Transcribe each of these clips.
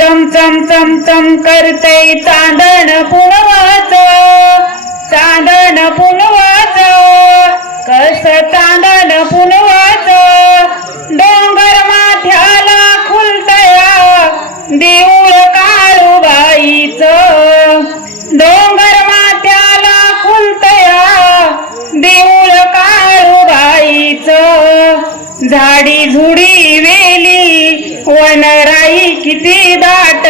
चम चम चम चम करतय चांदण पुनवाच. चांदण पुनवाच. कस चांदण पुनवाच. डोंगर माथ्याला खुलतया. देऊळ काळूबाईच. डोंगर माथ्याला खुलतया. देऊळ काळूबाईच. झाडी झुडी वेली वनराई किती दाट?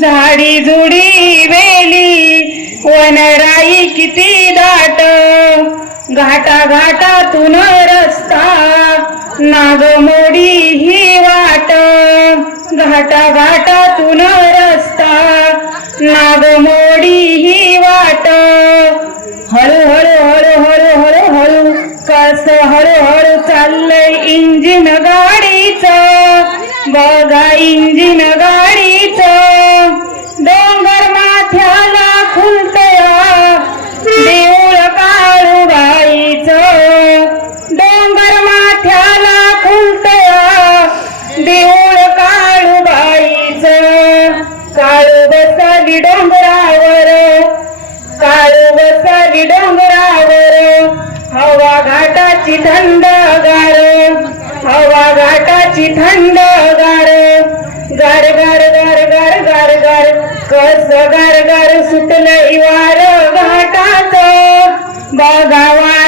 झाडी झुडी वेली वनराई किती दाट? घाटा घाटातून रस्ता नागमोडी ही वाट. घाटा घाटातून रस्ता नागमोडी ही वाट. हळू हळू हळू हळू हळू हळू कस हळू चाललंय इंजिन बघा इंजिन गाडीच. डोंगर माथ्याला खुलतया. देऊळ काळूबाईच. डोंगर माथ्याला खुलतया. देऊळ काळूबाईच. काळू बसाली डोंगरावर. काळू बसाली डोंगरावर. हवा घाटाची थंडगार. हवा घाटाची थंड गार. गार गार गार गार गार कस गार गार सुटलंय वार घाटात बघावा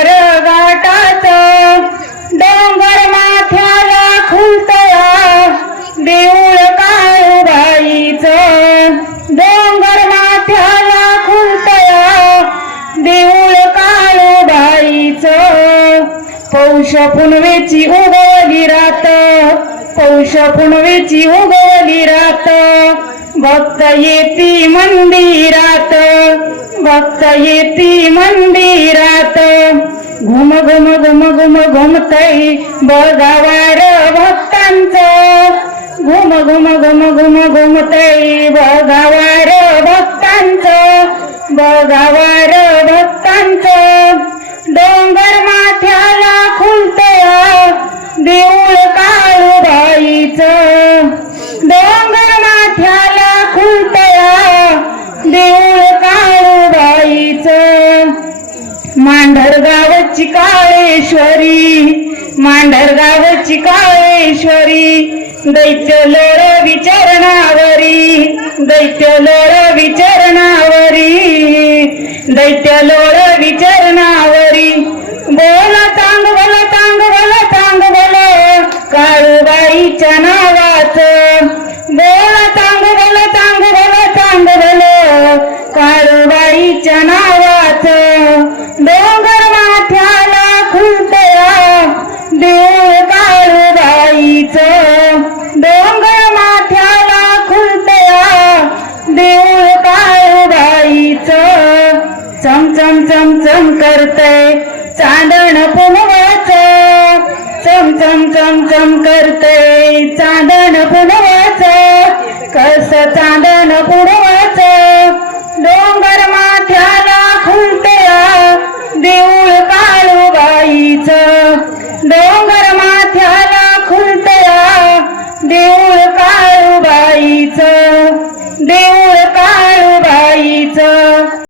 पौष पुनवेची उगवली रात. पौष पुनवेची उगवली रात. भक्त येती मंदिरात भक्त येती मंदिरात घुम घुम घुम घुम घुमतय बघावार भक्तांचं. घुम घुम घुम घुम घुमतय बघावार भक्तांचं. बघावार मांढरगावची काळेश्वरी मांढरगावची काळेश्वरी दैत्य लोर विचरणावरी दैत्य लोर विचरणावरी दैत्य लोर विचरणावरी. बोल तांग बोल तांग बोल तांग बोल काळूबाईच्या नावाच. बोल बोल चम चम चम चम करतय चांदण पुनवाच चम चम चम चम करतय चांदण पुनवाच कस चांदण पुनवा